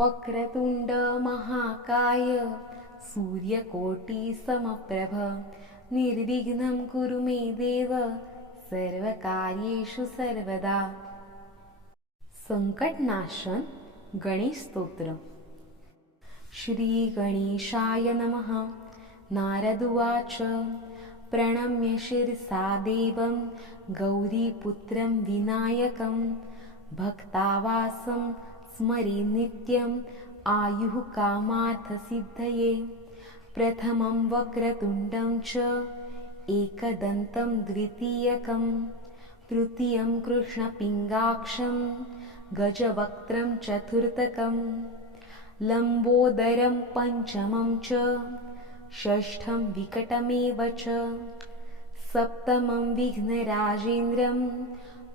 वक्रतुण्ड महाकाय सूर्यकोटिसमप्रभ निर्विघ्नं कुरु मे देव सर्वकार्येषु सर्वदा। संकटनाशन गणेश स्तोत्र। श्री गणेशाय नमः। नारद उवाच प्रणम्य शिरसा देवं गौरीपुत्रं विनायकं भक्तावासं स्मरे नित्यं आयुः कामार्थसिद्धये। प्रथमं वक्रतुण्डं च एकदन्तं द्वितीयकं तृतीयं कृष्णपिङ्गाक्षं गजवक्त्रं चतुर्थकं लम्बोदरं पञ्चमं च षष्ठं विकटमेव च सप्तमं विघ्नराजेन्द्रं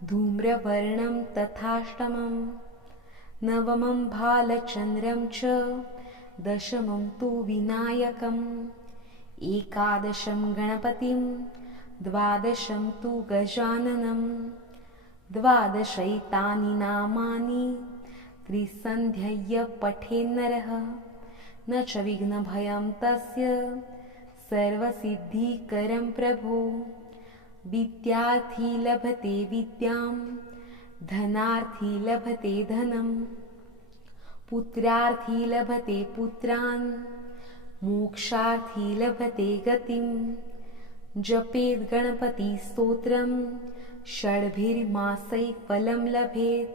धूम्रवर्णं तथाष्टमं नवमं भालचन्द्रं च दशमं तु विनायकम् एकादशं गणपतिं द्वादशं तु गजाननं द्वादशैतानि नामानि त्रिसन्ध्यय्य पठेन्नरः न च विघ्नभयं तस्य सर्वसिद्धिकरं प्रभो। विद्यार्थी लभते विद्यां धनार्थी लभते धनं पुत्रार्थी लभते पुत्रान् मोक्षार्थी लभते गतिं। जपेत् गणपतिस्तोत्रं षड्भिर्मासैः फलं लभेत्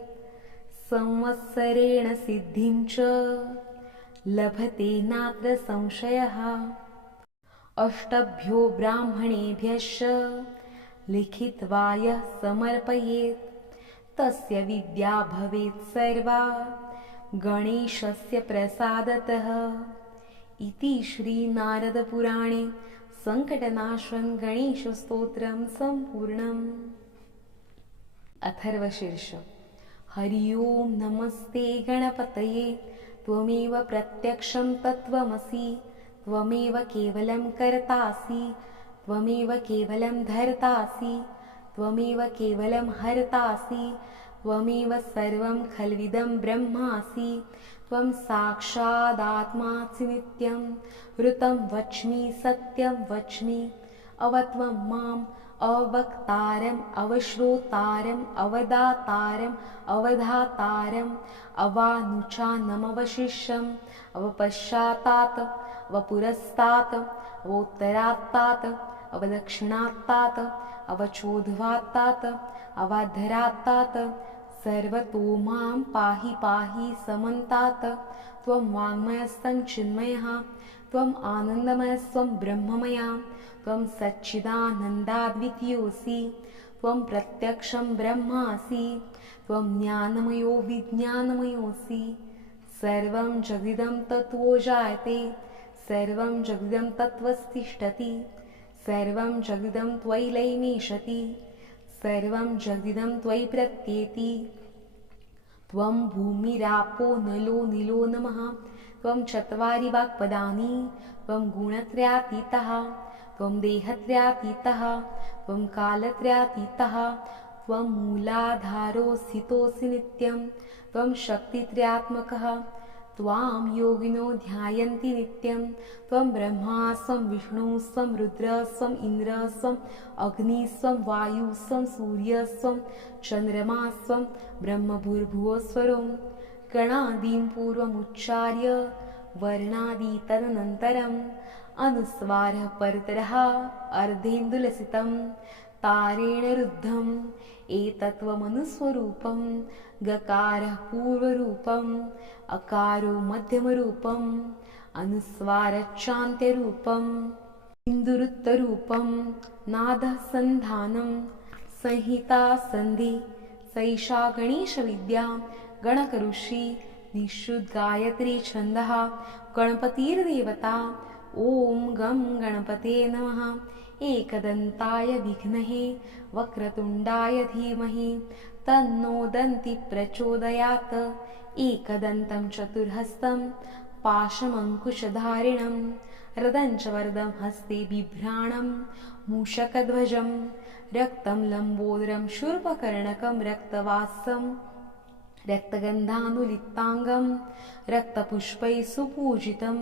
संवत्सरेण सिद्धिं च लभते नात्र संशयः। अष्टभ्यो ब्राह्मणेभ्यश्च लिखित्वा यः समर्पयेत् तस्य विद्या भवेत् सर्वा गणेशस्य प्रसादतः। इति श्रीनारदपुराणे संकटनाशन गणेशस्तोत्रं सम्पूर्णम्। अथर्वशीर्ष। हरि ओं नमस्ते गणपतये त्वमेव प्रत्यक्षं तत्त्वमसि त्वमेव केवलं कर्तासि त्वमेव केवलं धर्तासि त्वमेव केवलं हर्तासि त्वमेव सर्वं खल्विदं ब्रह्मासि त्वं साक्षादात्मासि नित्यं ऋतं वच्मि सत्यं वच्मि अवत्वं माम् अवक्तारम् अवश्रोतारम् अवदातारम् अवधातारम् अवानुचानमवशिष्यम् अवपश्चातात् अवपुरस्तात् अवोत्तरात्तात् अवदक्षिणात्तात् अवचोद्ध्वात्तात् अवाधरात्तात् सर्वतो मां पाहि पाहि समन्तात्। त्वं वाङ्मयस्तं चिन्मयः त्वम् आनन्दमयस्त्वं ब्रह्ममया त्वं सच्चिदानन्दाद्वितीयोऽसि त्वं प्रत्यक्षं ब्रह्मासि त्वं ज्ञानमयो विज्ञानमयोऽसि। सर्वं जगदिदं तत्त्वो जायते सर्वं जगदिदं तत्त्वस्तिष्ठति सर्वं जगदिदं त्वयि लयमेषति सर्वं जगदिदं त्वयि प्रत्येति। त्वं भूमिरापो नलो नीलो नमः त्वं चत्वारि वाक्पदानि त्वं गुणत्रयातीतः त्वं देहत्रयातीतः त्वं कालत्रयातीतः त्वं मूलाधारो स्थितोऽसि नित्यं त्वं शक्तित्रयात्मकः त्वां योगिनो ध्यायन्ति नित्यं त्वं ब्रह्मा स्वं विष्णुः स्वं रुद्रः स्वं इन्द्रः स्वं अग्निः स्वं वायुः स्वं सूर्यः स्वं चन्द्रमा स्वं ब्रह्मभूर्भुवस्वरं गणादीं पूर्वमुच्चार्य वर्णादि तदनन्तरम् अनुस्वारः परतरः अर्धेन्दुलसितं तारेण रुद्धम् एतत्त्वमनुस्वरूपं गकारः पूर्वरूपम् अकारो मध्यमरूपम् अनुस्वारच्चान्त्यरूपम् इन्दुरुत्तरूपं नादः सन्धानं संहिता सन्धि सैषा गणेशविद्या गणकऋषि निःश्रुतगायत्री छन्दः गणपतिर्देवता। ॐ गं गणपते नमः। एकदन्ताय विघ्नहे वक्रतुण्डाय धीमहि तन्नो दन्ति प्रचोदयात्। एकदन्तं चतुर्हस्तं पाशमङ्कुशधारिणं रदं च वरदं हस्ते बिभ्राणं मूषकध्वजं रक्तं लम्बोदरं शूर्पकर्णकं रक्तवासं रक्तगन्धानुलिप्ताङ्गं रक्तपुष्पैः सुपूजितं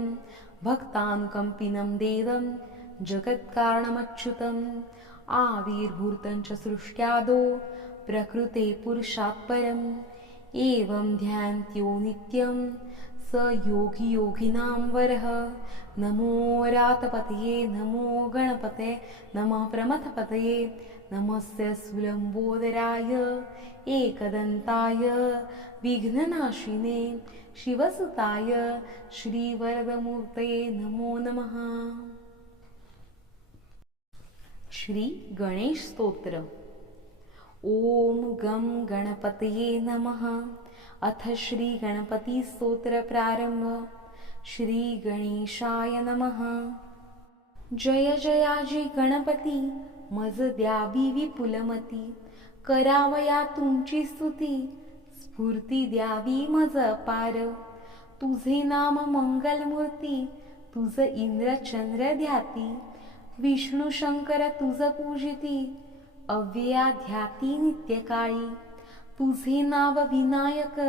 भक्तानुकम्पिनं देवं जगत्कारणमच्युतम् आविर्भूतं च सृष्ट्यादो प्रकृते पुरुषात् परम् एवं ध्यान्त्यो नित्यं स योगी योगिनां वरः। नमो रातपतये नमो गणपते नमः प्रमथपतये नमस्य सुलम्बोदराय एकदन्ताय विघ्ननाशिने शिवसुताय श्रीवरदमूर्तये नमो नमः। श्री गणेश स्तोत्र। ओम गं गणपतये नमः। अथ श्री गणपति स्तोत्र प्रारंभ। श्री गणेशाय नमः। जय जयाजी गणपती मज द्यावी विपुलमती करावया तुमची स्तुती स्फूर्ती द्यावी मज अपार तुझे नाम मंगलमूर्ती तुझ इंद्र चंद्र ध्याती विष्णू शंकर तुझ पूजिती अव्यया ध्याती नित्यकाळी तुझे नाव विनायक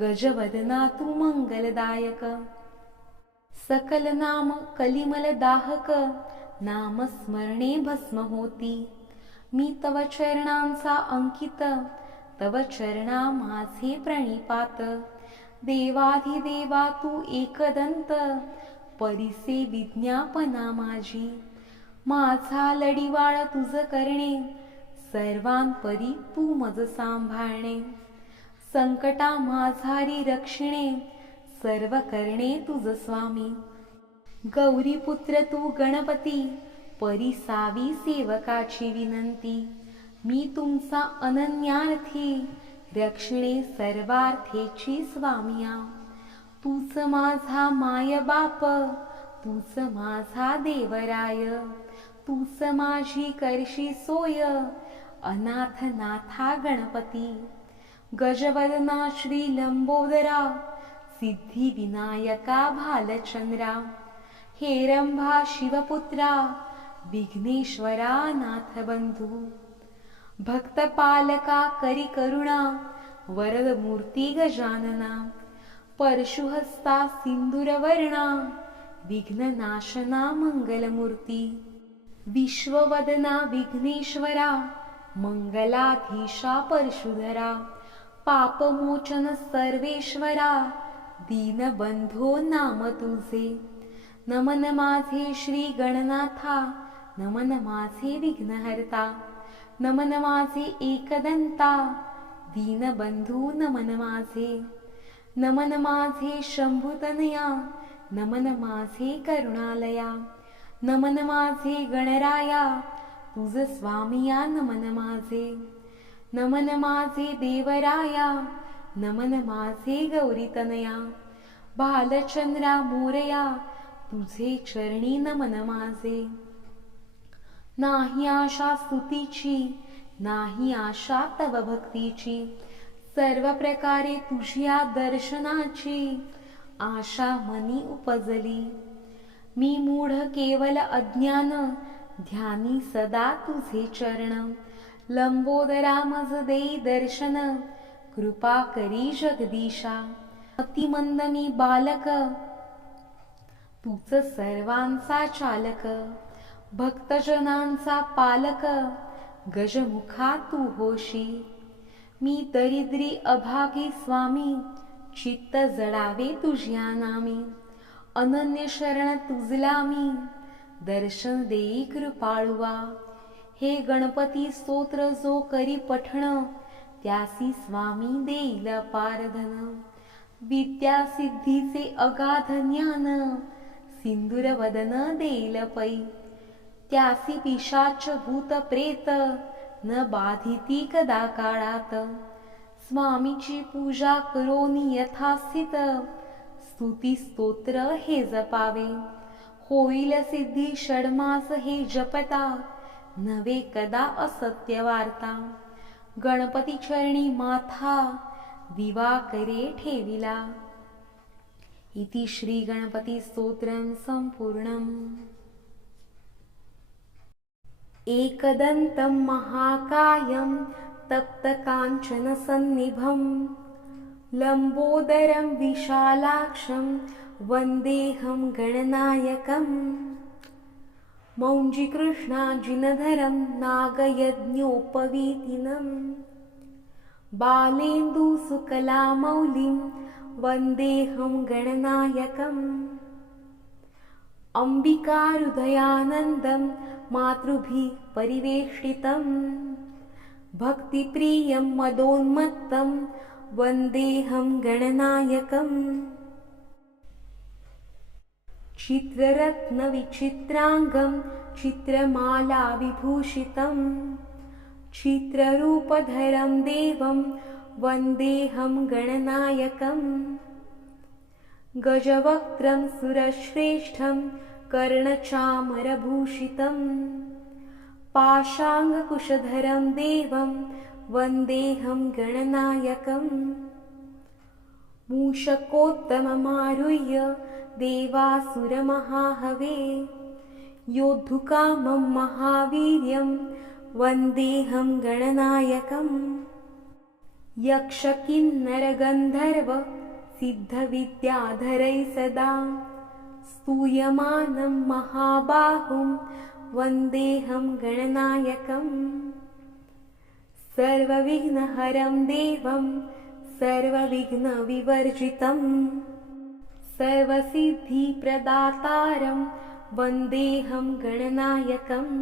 गजवदना तू मंगलदायक सकल नाम कलिमल दाहक नाम स्मरणे भस्म होती मी तव चरणांचा अंकित तव चरणा माझे प्रणिपात देवाधिदेवा तू एकदंत परिसे विज्ञापना माझी माझा लढीवाळ तुझ करणे सर्वांपरी तू मज सांभाळणे संकटा माझारी रक्षणे सर्व करणे तुझ स्वामी गौरी पुत्र तू गणपती परिसावी सेवकाची विनंती मी तुमचा अनन्यार्थी रक्षणे सर्वार्थेची स्वामिया तूच माझा माय बाप तूच माझा देवराय तूच माझी करशी सोय अनाथ नाथा गणपती गजवदना श्री लंबोदरा सिद्धी विनायका भालचंद्रा हेरंभा शिवपुत्रा विघ्नेश्वरा नाथ बंधू भक्तपालका करी करुणा वरद मूर्ती गजानना परशुहस्ता सिंदूरवर्णा विघ्ननाशना मंगलमूर्ती विश्ववदना विघ्नेश्वरा मंगलाधीशा परशुधरा पापमोचन सर्वेश्वरा दीनबंधो नाम तुझे नमन माझे श्री गणनाथा नमन माझे विघ्नहर्ता नमन माझे एकदंता दीनबंधू नमन माझे नमन माझे शंभुतनया नमन माझे करुणालया नमन माझे गणराया तुझ स्वामिया नमन माझे नमन माझे देवराया नमन माझे गौरीतनया भालचंद्रा मोरया तुझे चरणी नमन माझे नाही आशा स्तुतीची नाही आशा तव भक्तीची सर्व प्रकारे तुझ्या दर्शनाची आशा मनी उपजली मी मूढ केवल अज्ञान ध्यानी सदा तुझे चरण लंबोदरा मज देई दर्शन कृपा करी जगदीशा अतिमंद मी बालक तूच सर्वांचा चालक भक्तजनांचा पालक गजमुखा तू होशी मी दरिद्री अभागी स्वामी चित्त जडावे तुझ्या नामी अनन्य शरण तुझला मी दर्शन देई कृपाळुवा हे गणपती स्तोत्र जो करी पठण त्यासी स्वामी देईल पारधन विद्या सिद्धीचे अगाध ज्ञान सिंदूर वदन देईल पै त्यासी पिशाच भूत प्रेत न बाधिती कदा काळात स्वामीची पूजा करोनी यथास्थित स्तुती स्तोत्र हे जपावे होईल सिद्धी षडमास हे जपता नवे कदा असत्य वार्ता गणपती चरणी माथा दिवा करे ठेविला इति श्री गणपती स्तोत्रम संपूर्णम एकदन्तं महाकायं तप्तकाञ्चन सन्निभं लम्बोदरं विशालाक्षं वन्देऽहं गणनायकम् मौञ्जीकृष्णाजिनधरं नागयज्ञोपवीतिनम् बालेन्दुसुकलामौलिं वन्देऽहं गणनायकम् अम्बिकाहृदयानन्दं मातृभिः परिवेष्टितं भक्तिप्रियं मदोन्मत्तं वन्देऽहं गणनायकम् चित्ररत्नविचित्राङ्गं चित्रमालाविभूषितं चित्ररूपधरं देवं वन्देऽहं गणनायकम् गजवक्त्रं सुरश्रेष्ठं कर्णचामरभूषितं पाशाङ्कुशधरं देवं वन्देऽहं गणनायकम् मूषकोत्तममारुह्य देवासुरमहाहवे योद्धुकामं महावीर्यं वन्देऽहं गणनायकम् यक्षकिन्नरगन्धर्व सिद्धविद्याधरैः सदा स्तूयमानं महाबाहुं वन्देऽहं गणनायकम् सर्वविघ्नहरं देवं सर्वविघ्नविवर्जितं सर्वसिद्धिप्रदातारं वन्देऽहं गणनायकम्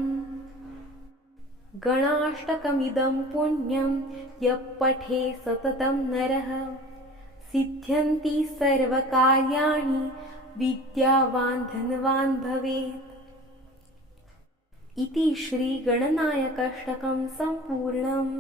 गणाष्टकमिदं पुण्यं यः पठे सततं नरः सिद्ध्यन्ति सर्वकार्याणि विद्यावान् धनवान् भवेत्। इति श्रीगणनायकाष्टकं सम्पूर्णम्।